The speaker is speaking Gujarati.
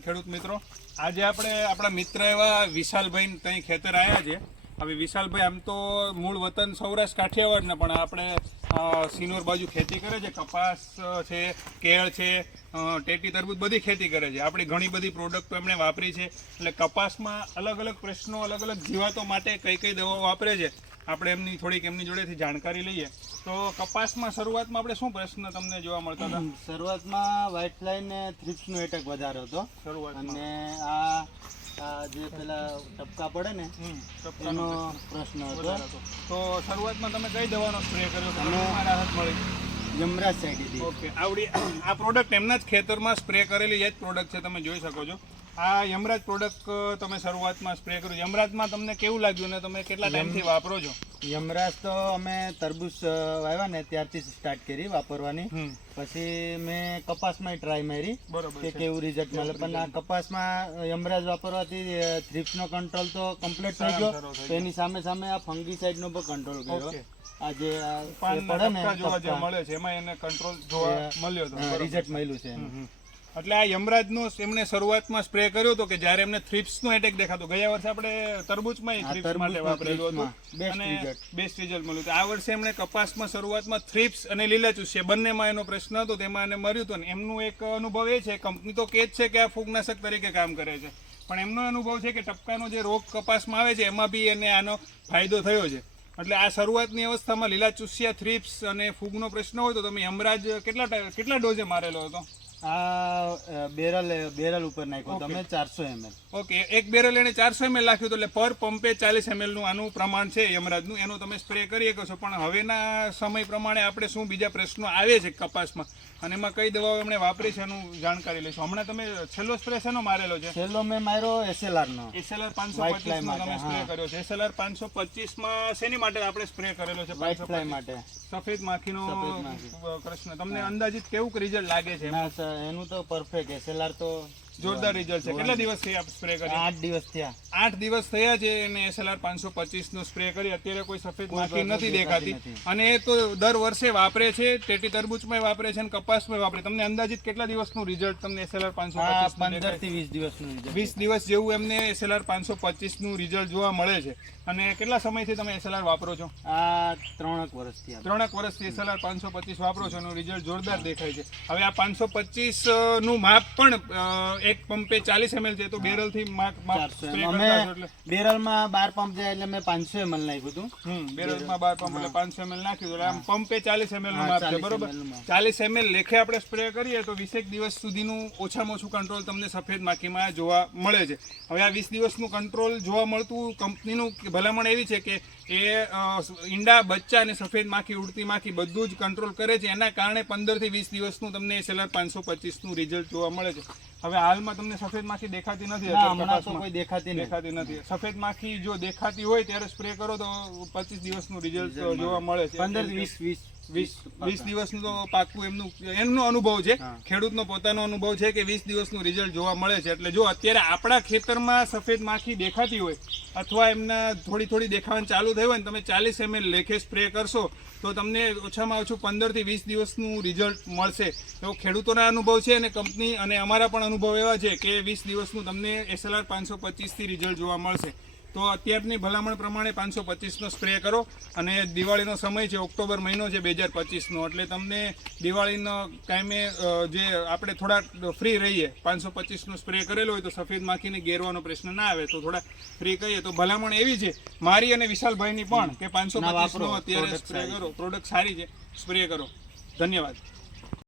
ખેડૂત મિત્રો. આજે આપણે આપણા મિત્ર એવા વિશાલભાઈ ત્યાં ખેતર આવ્યા છે. હવે વિશાલભાઈ, આમ તો મૂળ વતન સૌરાષ્ટ્ર કાઠિયાવાડ ને પણ આપણે સિનોર બાજુ ખેતી કરે છે. કપાસ છે, કેળ છે ટેટી તરબૂચ બધી ખેતી કરે છે. આપણી ઘણી બધી પ્રોડક્ટો એમણે વાપરી છે. એટલે કપાસમાં અલગ અલગ પ્રશ્નો, અલગ અલગ જીવાતો માટે કઈ કઈ દવાઓ વાપરે છે. આપણે એમની થોડીક એમની જોડેથી જાણકારી લઈએ. તો કપાસમાં શરૂઆતમાં આપણે શું પ્રશ્ન તમને જોવા મળતા હતા? શરૂઆતમાં વ્હાઇટ ફ્લાય ને થ્રિપ્સનો એટેક વધારે હતો. શરૂઆત અને આ આ જે પેલા ટપકા પડે ને એનો પ્રશ્ન હતો. તો શરૂઆતમાં તમે કઈ દવાનો સ્પ્રે કર્યો રાહત મળી. યમરાજ સાઈડ ઓકે આવડી આ પ્રોડક્ટ એમના જ ખેતરમાં સ્પ્રે કરેલી એ જ પ્રોડક્ટ છે તમે જોઈ શકો છો. આ યમરાજ પ્રોડક્ટ તમે શરૂઆતમાં સ્પ્રે કર્યું. યમરાજમાં તમને કેવું લાગ્યું ને? તમે કેટલા ટાઈમથી વાપરો છો? યમરાજ તો અમે તરબૂચ વાવ્યા ને ત્યારથી સ્ટાર્ટ કરી વાપરવાની. પછી મેં કપાસમાં ટ્રાય મારી કે કેવું રિઝલ્ટ મળે. પણ આ કપાસમાં યમરાજ વાપરવાથી થ્રિપ્સનો કંટ્રોલ તો કમ્પ્લીટ થઈ ગયો. તેની એની સામે સામે આ ફંગીસાઇડનો પણ કંટ્રોલ કર્યો. આજે પડે ને જોવા જે મળે છે એમાં એને કંટ્રોલ જોવા મળ્યો રિઝલ્ટ મળ્યું છે. એટલે આ યમરાજનો એમણે શરૂઆતમાં સ્પ્રે કર્યો હતો કે જ્યારે એમને થ્રિપ્સનો એટેક દેખાતો. ગયા વર્ષે આપણે તરબૂચમાં થ્રિપ્સ માટે વાપરેલું હતું. અને બેસ્ટ રિઝલ્ટ મળ્યું હતું. આ વર્ષે એમણે કપાસમાં શરૂઆતમાં થ્રિપ્સ અને લીલા ચૂસ્યા બંનેમાં એનો પ્રશ્ન હતો તેમાં એને મર્યું હતું. એમનું એક અનુભવ એ છે કંપની તો કે જ છે કે આ ફૂગનાશક તરીકે કામ કરે છે. પણ એમનો અનુભવ છે કે ટપકાનો જે રોગ કપાસમાં આવે છે એમાં બી એને આનો ફાયદો થયો છે. એટલે આ શરૂઆતની અવસ્થામાં લીલા ચૂસ્યા થ્રિપ્સ અને ફૂગનો પ્રશ્ન હોય તો તમે યમરાજ કેટલા કેટલા ડોઝે મારેલો હતો? આ બેરલ બેરલ ઉપર નાખ્યો. તમે ચારસો એમએલ ઓકે એક બેરલ એને ચારસો એમએલ નાખ્યું હતું એટલે પર પંપે ચાલીસનું આનું પ્રમાણ છે યમરાજનું. એનું તમે સ્પ્રે કરી શકો છો પણ હવેના સમય પ્રમાણે આપણે શું બીજા પ્રશ્નો આવે છે કપાસમાં? અને એમાં કઈ દવાઓ એમણે વાપરી છે એનું જાણકારી લઈશું. હમણાં તમે છેલ્લો સ્પ્રે શેનો મારેલો છે? છેલ્લો મેં માર્યો એસએલઆર નો એસએલઆર પાંચસો White પચીસ તમે સ્પ્રે કર્યો છે. એસએલઆર પાંચસો પચીસમાં શેની માટે આપણે સ્પ્રે કરેલો છે? વ્હાઇટ 525? ફ્લાય માટે. સફેદ માખીનો કૃષ્ણ પ્રશ્ન. તમને અંદાજિત કેવું રિઝલ્ટ લાગે છે એનું તો પરફેક્ટ એસએલઆર તો જોરદાર રિઝલ્ટ છે. કેટલા દિવસથી આપ સ્પ્રે કરી? આઠ દિવસ થયા. આઠ દિવસ થયા છે અને એસએલઆર પાંચસો પચીસ નો સ્પ્રે કરી. અત્યારે કોઈ સફેદ માખી નથી દેખાતી. અને એ તો દર વર્ષે વાપરે છે ટેટી તરબૂચમાં વાપરે છે અને કપાસમાં વાપરે. તમને અંદાજિત કેટલા દિવસનું રિઝલ્ટ તમને એસએલઆર પાંચસો પંદરથી વીસ દિવસનું. વીસ દિવસ જેવું એમને એસએલઆર પાંચસો પચીસનું રિઝલ્ટ જોવા મળે છે. અને કેટલા સમયથી તમે એસએલઆર વાપરો છો? આ ત્રણક વર્ષ ત્રણક વર્ષથી એસએલઆર પાંચસો પચીસ વાપરો છો એનું રિઝલ્ટ જોરદાર દેખાય છે. હવે આ પાંચસો પચીસનું માપ પણ એક પંપે ચાલીસ એમએલ છે તો બેરલથી અમે બેરલમાં બાર પંપ જાય એટલે મેં પાંચસો એમએલ નાખ્યું હતું. બેરલમાં બાર પંપ એટલે પાંચસો એમએલ નાખ્યું એટલે આમ પંપે ચાલીસ એમએલનું માપ છે બરોબર? ચાલીસ એમએલ લેખે આપણે સ્પ્રે કરીએ તો વીસેક દિવસ સુધીનું ઓછામાં ઓછું કંટ્રોલ તમને સફેદ માખીમાં જોવા મળે છે. હવે આ વીસ દિવસનું કંટ્રોલ જોવા મળતું કંપનીનું ભલામણ એવી છે કે એ ઈંડા બચ્ચા અને સફેદ માખી ઉડતી માખી બધું જ કંટ્રોલ કરે છે. એના કારણે પંદરથી વીસ દિવસનું તમને સેલર પાંચસો પચીસનું રિઝલ્ટ જોવા મળે છે. હવે હાલમાં તમને સફેદ માખી દેખાતી નથી હમણાં તો કોઈ દેખાતી દેખાતી નથી. સફેદ માખી જો દેખાતી હોય ત્યારે સ્પ્રે કરો તો પચીસ દિવસનું રિઝલ્ટ જોવા મળે છે. પંદર વીસ વીસ વીસ વીસ દિવસનું તો પાકું એમનું એમનો અનુભવ છે. ખેડૂતનો પોતાનો અનુભવ છે કે વીસ દિવસનું રિઝલ્ટ જોવા મળે છે. એટલે જો અત્યારે આપણા ખેતરમાં સફેદ માખી દેખાતી હોય અથવા એમના થોડી થોડી દેખાવાનું ચાલુ થઈ હોય ને તમે ચાલીસ એમએલ લેખે સ્પ્રે કરશો તો તમને ઓછામાં ઓછું પંદરથી વીસ દિવસનું રિઝલ્ટ મળશે. એવો ખેડૂતોના અનુભવ છે અને કંપની અને અમારા પણ અનુભવ એવા છે કે વીસ દિવસનું તમને એસએલઆર પાંચસો પચીસથી રિઝલ્ટ જોવા મળશે. તો અત્યારની ભલામણ પ્રમાણે પાંચસો પચીસનો સ્પ્રે કરો અને દિવાળીનો સમય છે ઓક્ટોબર મહિનો છે બે હજાર પચીસનો. એટલે તમને દિવાળીનો ટાઈમે જે આપણે થોડા ફ્રી રહીએ પાંચસો પચીસનો સ્પ્રે કરેલો હોય તો સફેદ માખીને ગેરવાનો પ્રશ્ન ના આવે. તો થોડા ફ્રી કહીએ તો ભલામણ એવી છે મારી અને વિશાલભાઈની પણ કે પાંચસો. પચીસનો અત્યારે સ્પ્રે કરો. પ્રોડક્ટ સારી છે. સ્પ્રે કરો. ધન્યવાદ.